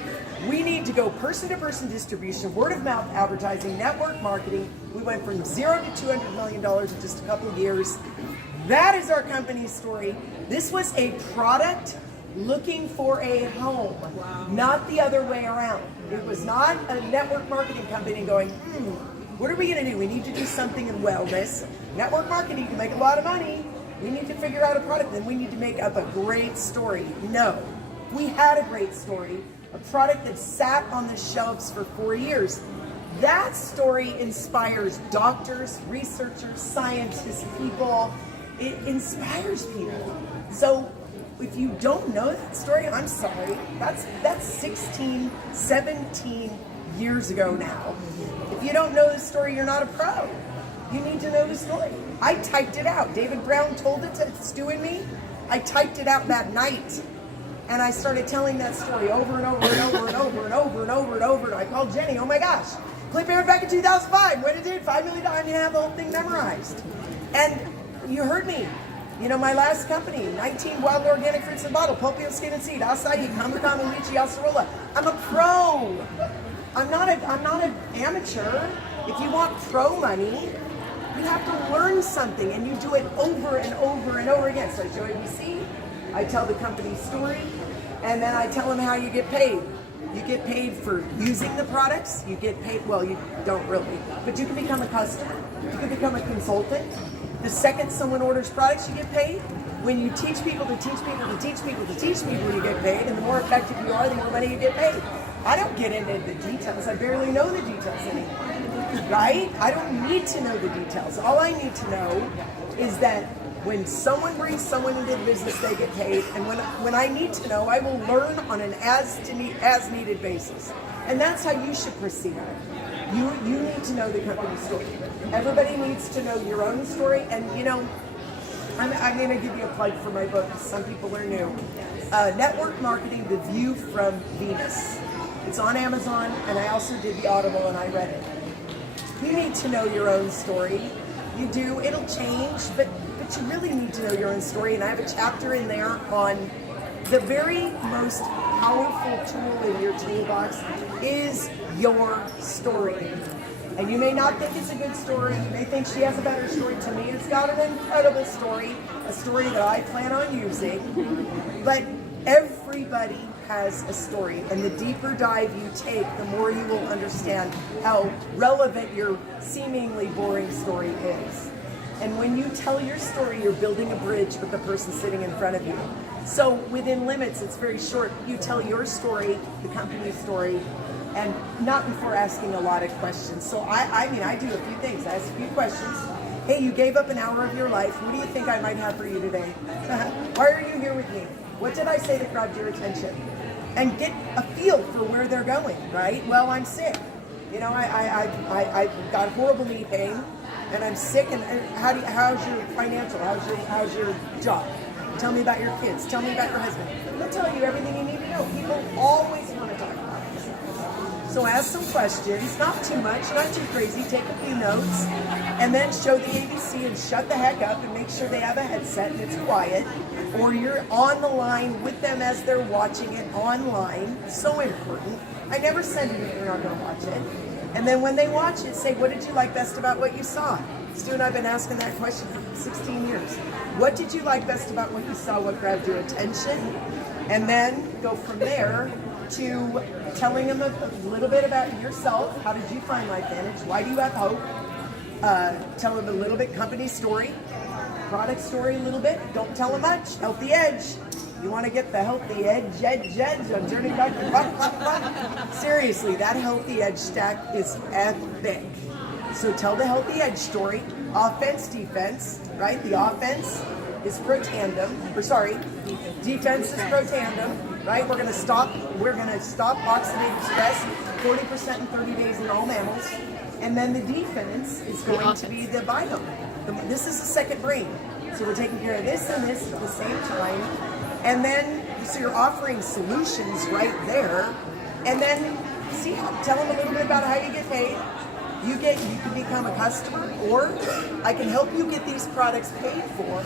We need to go person-to-person distribution, word-of-mouth advertising, network marketing. We went from 0 to $200 million in just a couple of years. That is our company's story. This was a product looking for a home, not the other way around. It was not a network marketing company going, what are we going to do? We need to do something in wellness. Network marketing can make a lot of money. We need to figure out a product, then we need to make up a great story. No, we had a great story, a product that sat on the shelves for 4 years. That story inspires doctors, researchers, scientists, people. It inspires people. So if you don't know that story, I'm sorry. That's 16, 17 years ago now. If you don't know the story, you're not a pro. You need to know the story. I typed it out. David Brown told it to Stu and me. I typed it out that night. And I started telling that story over and over and over and over and over and over and over. And I called Jenny, oh my gosh. Clip aired back in 2005. When it did, $5 million, you have the whole thing memorized. And you heard me. You know, my last company, 19 wild organic fruits in a bottle, pulpy skin and seed, acai, kambuka, lychee, acerola. I'm a pro. I'm not an amateur. If you want pro money, you have to learn something, and you do it over and over and over again. So I show ABC, I tell the company's story, and then I tell them how you get paid. You get paid for using the products. You get paid, well, you don't really, but you can become a customer. You can become a consultant. The second someone orders products, you get paid. When you teach people to teach people to teach people to teach people, you get paid. And the more effective you are, the more money you get paid. I don't get into the details. I barely know the details anymore, right? I don't need to know the details. All I need to know is that when someone brings someone into the business, they get paid. And when I need to know, I will learn on an as needed basis. And that's how you should proceed. You need to know the company's story. Everybody needs to know your own story. And you know, I'm going to give you a plug for my book. Some people are new. Network Marketing: The View from Venus. It's on Amazon, and I also did the Audible, and I read it. You need to know your own story. You do. It'll change, but you really need to know your own story. And I have a chapter in there on the very most powerful tool in your toolbox is your story. And you may not think it's a good story. You may think she has a better story. To me, it's got an incredible story, a story that I plan on using. But everybody has a story, and the deeper dive you take, the more you will understand how relevant your seemingly boring story is. And when you tell your story, you're building a bridge with the person sitting in front of you. So within limits, it's very short. You tell your story, the company's story, and not before asking a lot of questions. So I mean, I do a few things. I ask a few questions. Hey, you gave up an hour of your life. What do you think I might have for you today? Why are you here with me? What did I say that grabbed your attention? And get a feel for where they're going, right? Well, I'm sick. You know, I got horrible knee pain, and I'm sick. And how's your financial? How's your job? Tell me about your kids. Tell me about your husband. They'll tell you everything you need to know. People always want to talk about this. So ask some questions, not too much, not too crazy, take a few notes, and then show the ABC and shut the heck up and make sure they have a headset and it's quiet, or you're on the line with them as they're watching it online. So important. I never send them if they're not going to watch it. And then when they watch it, say, what did you like best about what you saw? Stu and I have been asking that question for 16 years. What did you like best about what you saw? What grabbed your attention? And then go from there to telling them a little bit about yourself. How did you find LifeVantage? Why do you have hope? Tell them a little bit company story, product story a little bit. Don't tell them much. Healthy edge. You want to get the healthy edge. I'm turning back. Seriously, that healthy edge stack is epic. So tell the healthy edge story. Offense, defense, right? The offense is pro tandem, defense is pro tandem, right? We're gonna stop oxidative stress 40% in 30 days in all mammals. And then the defense is going to be the biome. This is the second brain. So we're taking care of this and this at the same time. And then, so you're offering solutions right there. And then tell them a little bit about how you get paid. You can become a customer, or I can help you get these products paid for,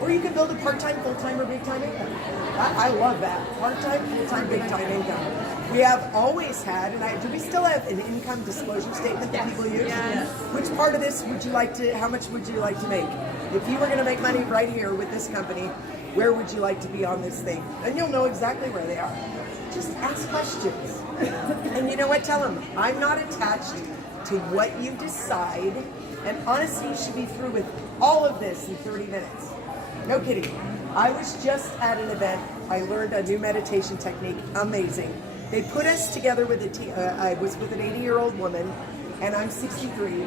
or you can build a part-time, full-time, or big-time income. I love that. Part-time, full-time, big-time income. We have always had, do we still have an income disclosure statement that people use? Yes. Which part of this would you like to, how much would you like to make? If you were going to make money right here with this company, where would you like to be on this thing? And you'll know exactly where they are. Just ask questions. And you know what? Tell them, I'm not attached to what you decide, and honestly, you should be through with all of this in 30 minutes. No kidding. I was just at an event. I learned a new meditation technique. Amazing. They put us together with I was with an 80-year-old woman, and I'm 63,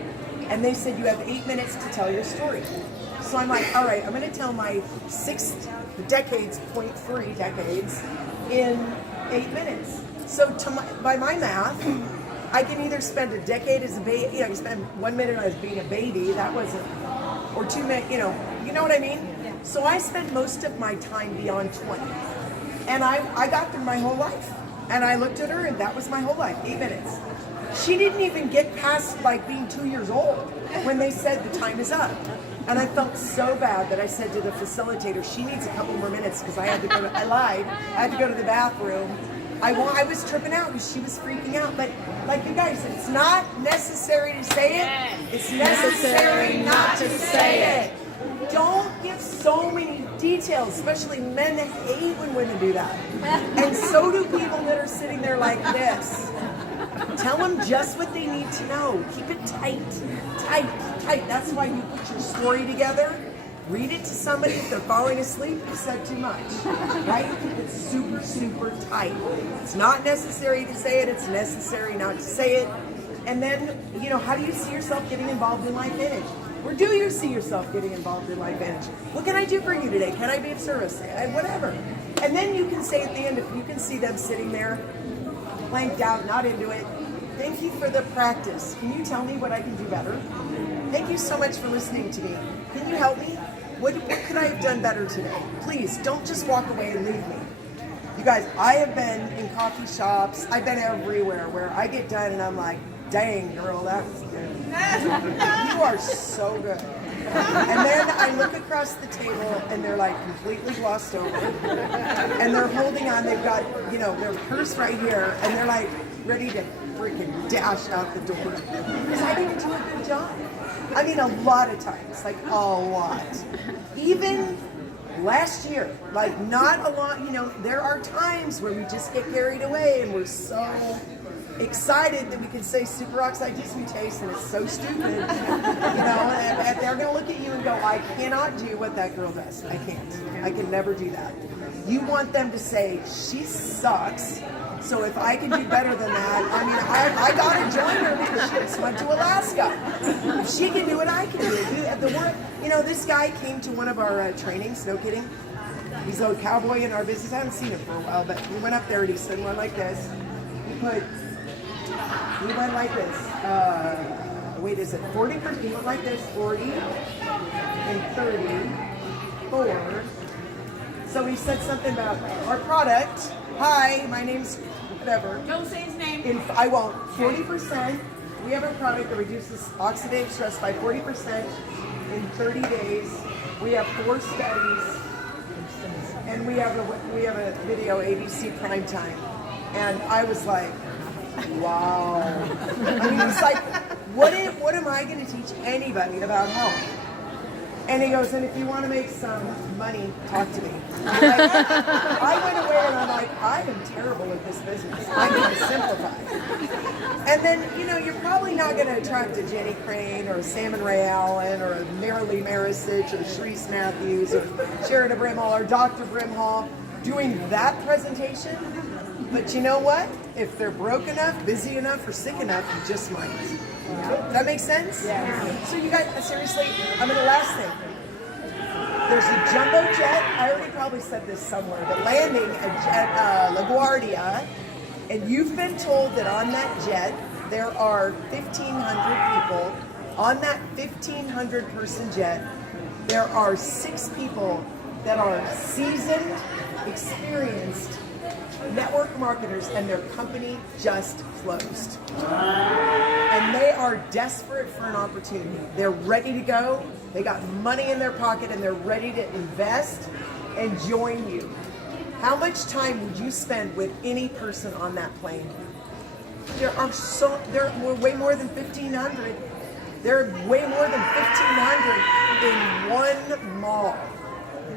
and they said, you have 8 minutes to tell your story. So I'm like, all right, I'm going to tell my 0.3 decades in 8 minutes. So by my math, I can either spend a decade as a baby, I can spend 1 minute as being a baby, that wasn't, or 2 minutes, you know what I mean? Yeah. So I spent most of my time beyond 20. And I got through my whole life. And I looked at her, and that was my whole life, 8 minutes. She didn't even get past like being 2 years old when they said the time is up. And I felt so bad that I said to the facilitator, she needs a couple more minutes because I had to go to the bathroom. I was tripping out because she was freaking out. But like you guys, it's not necessary to say it. It's necessary not to say it. Don't give so many details, especially men hate when women do that. And so do people that are sitting there like this. Tell them just what they need to know. Keep it tight. That's why you put your story together. Read it to somebody if they're falling asleep. You said too much, right? Keep it super, super tight. It's not necessary to say it. It's necessary not to say it. And then, how do you see yourself getting involved in LifeVantage? Or do you see yourself getting involved in LifeVantage? What can I do for you today? Can I be of service? Whatever. And then you can say at the end, if you can see them sitting there, blanked out, not into it, thank you for the practice. Can you tell me what I can do better? Thank you so much for listening to me. Can you help me? What could I have done better today? Please, don't just walk away and leave me. You guys, I have been in coffee shops. I've been everywhere where I get done and I'm like, dang, girl, that was good. You are so good. And then I look across the table and they're like completely glossed over. And they're holding on, they've got, their purse right here, and they're like ready to freaking dash out the door. Because I didn't do a good job. I mean, a lot of times, like a lot. Even last year, like not a lot, there are times where we just get carried away and we're so excited that we can say superoxide dismutase and it's so stupid, and they're going to look at you and go, I cannot do what that girl does. I can't. I can never do that. You want them to say, she sucks. So if I can do better than that, I got to join her because she just went to Alaska. If she can do it, I can do it. This guy came to one of our trainings, no kidding. He's a cowboy in our business. I haven't seen him for a while, but he went up there and he said, went like this. He went like this. 40%? He went like this, 40 and 34. So he said something about our product. Hi, my name's whatever. Don't say his name. I won't. 40%. We have a product that reduces oxidative stress by 40% in 30 days. We have 4 studies, and we have a video, ABC Primetime, and I was like, wow. I mean, it's like, what am I going to teach anybody about health? And he goes, and if you want to make some money, talk to me. Like, I went away and I'm like, I am terrible at this business. I need to simplify. And then, you're probably not going to attract a Jenny Crane or a Salmon Ray Allen or a Marilee Marisich or Sharice Matthews or Sheridan Brimhall or Dr. Brimhall doing that presentation. But you know what? If they're broke enough, busy enough, or sick enough, you just might. Does that make sense? Yeah. So you guys, seriously, the last thing. There's a jumbo jet, I already probably said this somewhere, but landing at LaGuardia, and you've been told that on that jet, there are 1,500 people. On that 1,500 person jet, there are 6 people that are seasoned, experienced network marketers, and their company just closed. And they are desperate for an opportunity. They're ready to go. They got money in their pocket and they're ready to invest and join you. How much time would you spend with any person on that plane? There were way more than 1,500. There are way more than 1,500 in one mall.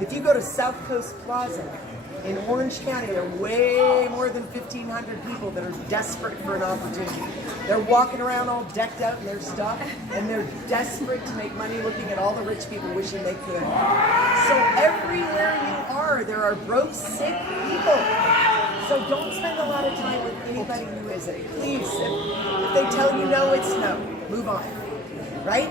If you go to South Coast Plaza, in Orange County, there are way more than 1,500 people that are desperate for an opportunity. They're walking around all decked out in their stuff, and they're desperate to make money looking at all the rich people wishing they could. So everywhere you are, there are broke, sick people. So don't spend a lot of time with anybody who isn't. Please, if they tell you no, it's no. Move on. Right?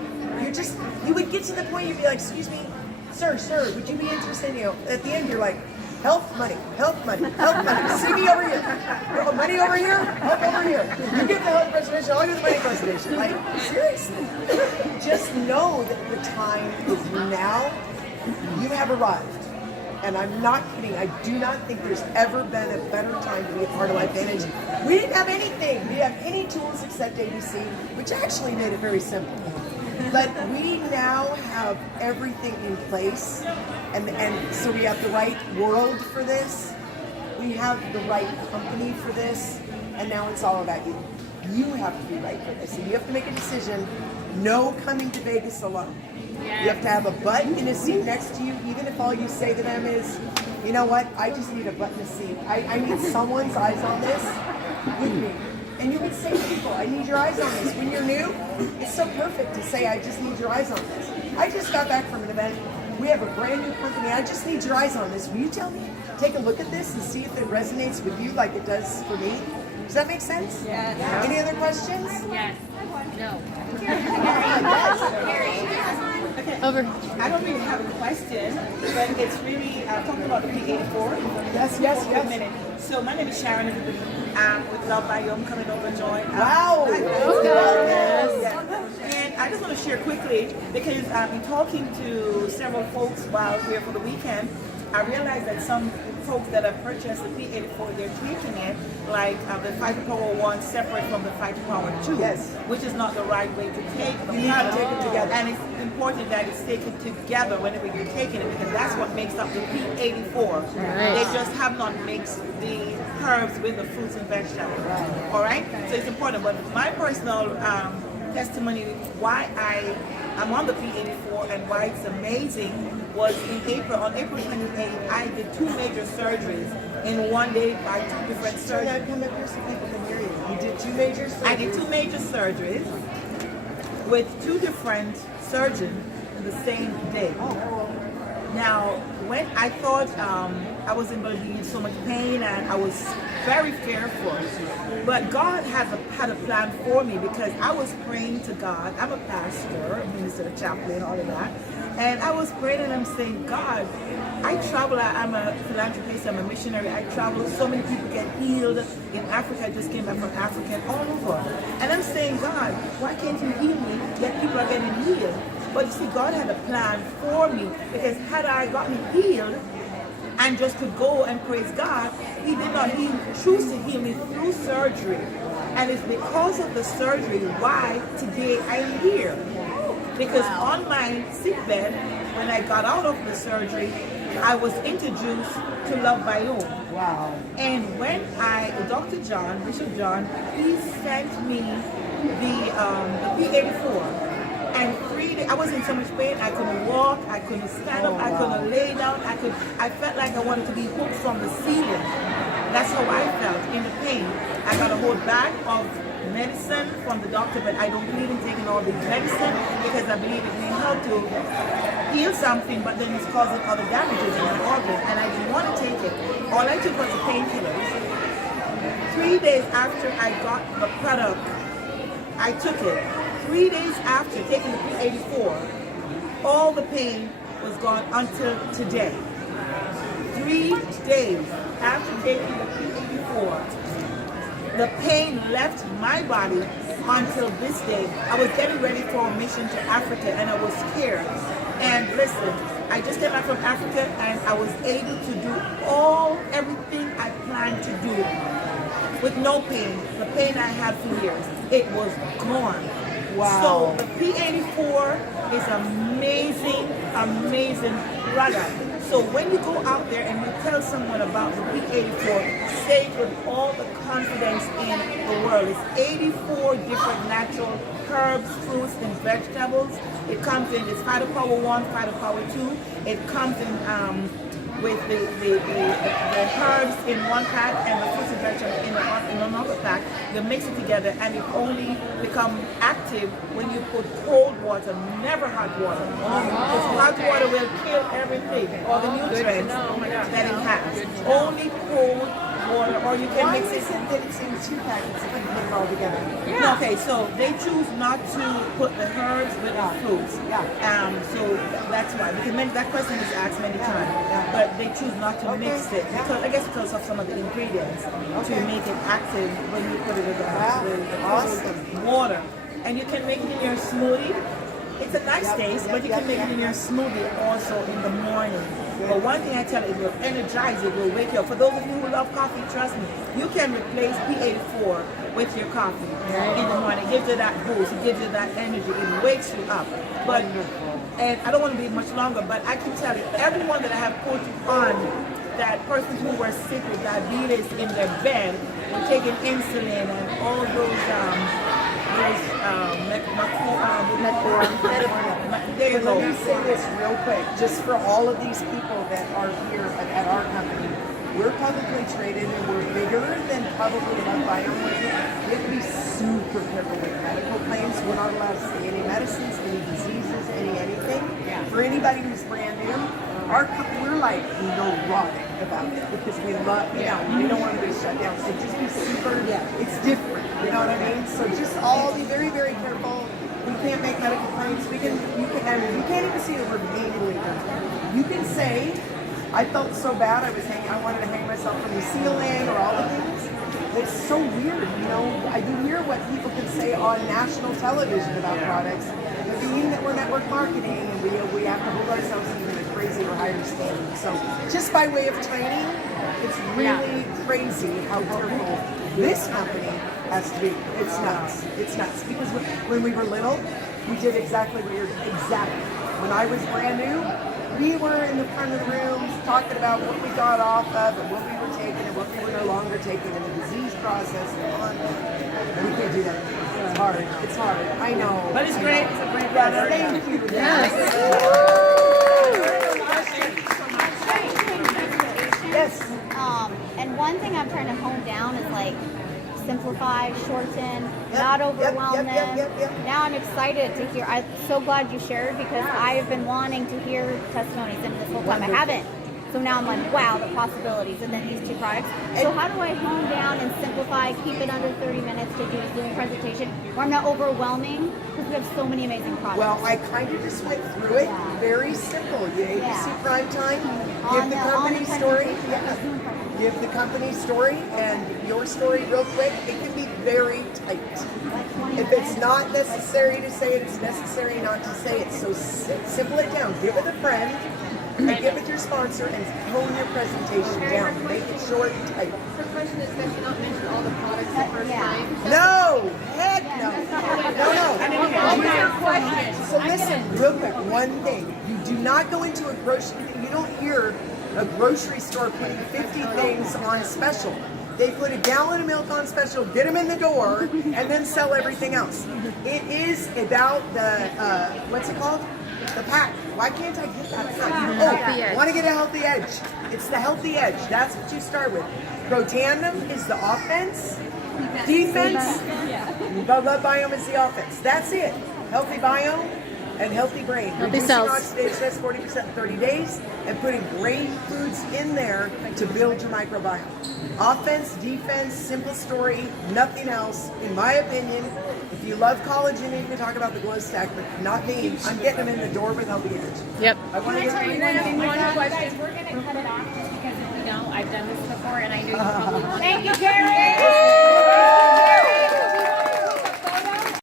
You would get to the point you'd be like, excuse me, sir, would you be interested? At the end you're like, health money, health money, health money. See me over here. Money over here, health over here. You get the health presentation, I'll get the money presentation. Like, seriously. Just know that the time is now. You have arrived. And I'm not kidding. I do not think there's ever been a better time to be a part of LifeVantage. We didn't have anything. We didn't have any tools except ABC, which actually made it very simple. But we now have everything in place, and so we have the right world for this, we have the right company for this, and now it's all about you. You have to be right for this, and you have to make a decision. No coming to Vegas alone. You have to have a butt in a seat next to you, even if all you say to them is, you know what, I just need a butt in a seat. I need someone's eyes on this with me. And you would say to people, I need your eyes on this. When you're new, it's so perfect to say, I just need your eyes on this. I just got back from an event. We have a brand new company. I just need your eyes on this. Will you tell me? Take a look at this and see if it resonates with you like it does for me. Does that make sense? Yeah. Any other questions? Yes. No. Over. I don't really have a question, but it's really talking about the P84. Yes. Minute. So my name is Sharon, everybody. With Love by Yom coming over and join. Wow. And I just want to share quickly, because I've been talking to several folks while here for the weekend. I realized that some folks that have purchased the P84, they're taking it like the Fighter Power 1 separate from the Fighter Power 2, yes, which is not the right way to take the You need to take it together. And it's important that it's taken together whenever you're taking it, because that's what makes up the P84. They just have not mixed the herbs with the fruits and vegetables. All right? So it's important. But my personal testimony why I'm on the P84 and why it's amazing was in April. On April 28th, I did 2 major surgeries in one day by 2 different surgeons. Come up here so people can hear you. You did 2 major surgeries? I did 2 major surgeries with 2 different surgeons in the same day. Now, when I thought I was in so much pain and I was very fearful, but God had a plan for me, because I was praying to God. I'm a pastor, a minister, a chaplain, all of that. And I was praying and I'm saying, God, I travel, I'm a philanthropist, I'm a missionary, I travel, so many people get healed in Africa. I just came back from Africa and all over. And I'm saying, God, why can't you heal me, yet people are getting healed? But you see, God had a plan for me, because had I gotten healed and just could go and praise God, He did not. He chose to heal me through surgery. And it's because of the surgery why today I am here. Because on my sick bed, when I got out of the surgery, I was introduced to Love Biome. Wow. And when Dr. John, Bishop John, he sent me the P84. And 3 days, I was in so much pain, I couldn't walk, I couldn't stand up, I couldn't lay down, I felt like I wanted to be hooked from the ceiling. That's how I felt in the pain. I got a whole bag of medicine from the doctor, but I don't believe in taking all these medicine because I believe it may help to heal something, but then it's causing other damages in the organ, and I didn't want to take it. All I took was the painkillers. 3 days after I got the product, I took it. 3 days after taking the P84, all the pain was gone until today. 3 days after taking the P84, the pain left my body until this day. I was getting ready for a mission to Africa and I was scared. And listen, I just came back from Africa and I was able to do everything I planned to do with no pain. The pain I had for years, it was gone. Wow. So the P84 is amazing, amazing product. So when you go out there and you tell someone about the P84, say it with all the confidence in the world. It's 84 different natural herbs, fruits, and vegetables. It comes in, it's Fighter Power 1, Fighter Power 2. It comes in with the herbs in one pack and the fruits and vegetables in another pack. You mix it together and it only becomes active when you put cold water, never hot water. Because hot water will kill everything, all the nutrients that it has. Only cold water, or you can Why mix is it. it that it's in 2 packets if you put it all together? No, okay, so they choose not to put the herbs with the fruits. So that's why. Because that question is asked many times. But they choose not to mix it. Because, I guess because of some of the ingredients to make it active when you put it with the water. And you can make it in your smoothie. It's a nice taste, but you can make it in your smoothie also in the morning. But one thing I tell you, it will energize you, it will wake you up. For those of you who love coffee, trust me, you can replace P84 with your coffee in the morning. It gives you that boost, it gives you that energy, it wakes you up. But and I don't want to be much longer, but I can tell you, everyone that I have put on, that persons who were sick with diabetes in their bed, were taking insulin and all those there you go. Let me say this real quick, just for all of these people that are here at our company. We're publicly traded and we're bigger than probably Love Biome. We have to be super careful with medical claims. We're not allowed to say any medicines, any diseases, anything. For anybody who's brand new, we're like neurotic about it because we love, we don't want to be shut down. So just be super, it's different, you know what I mean? So just all be very, very careful. We can't make medical claims. You can't even see the word legally. You can say, I felt so bad, I wanted to hang myself from the ceiling or all the things. It's so weird, you hear what people can say on national television about products, but being that we're network marketing and we have to hold ourselves even a crazy or higher standard. So just by way of training, it's really crazy how careful this company has to be. It's nuts. It's nuts. Because when we were little, we did exactly what you're exactly. When I was brand new, we were in the front of the rooms talking about what we got off of and what we were taking and what we were no longer taking in the disease process and on. And we can't do that. It's hard. It's hard. I know. But it's great. It's a great product. Thank you. Yes. And one thing I'm trying to hone down is like simplify, shorten, not overwhelm them. Now I'm excited to hear. I'm so glad you shared because I have been wanting to hear testimonies and this whole time I haven't. So now I'm like, wow, the possibilities. And then these 2 products. So how do I hone down and simplify, keep it under 30 minutes to do a Zoom presentation where I'm not overwhelming because we have so many amazing products. Well, I kind of just went through it. Very simple. You ABC prime time, give the company story. Give the company story and your story real quick. It can be very tight. If it's not necessary to say it, it's necessary not to say it. So simple it down. Give it a friend. And get with your sponsor and hone your presentation down. Make it short and tight. Her question is, does she not mention all the products the first time? No, heck no. No. So listen, real quick, one thing. You do not go into a grocery, you don't hear a grocery store putting 50 things on special. They put a gallon of milk on special, get them in the door, and then sell everything else. It is about the, what's it called? The pack. Why can't I get that? Oh, want to get a healthy edge. It's the healthy edge. That's what you start with. Pro Tandem is the offense. Defense. The Love Biome is the offense. That's it. Healthy biome and healthy brain. Reducing oxidative stress 40% in 30 days and putting great foods in there to build your microbiome. Offense, defense, simple story, nothing else. In my opinion, if you love collagen, you can talk about the glow stack, but not me. I'm getting them in the door with healthy energy. Yep. I want to get Guys, we're gonna cut it off just because if we don't, I've done this before and I know you probably want to. Thank you, Carrie.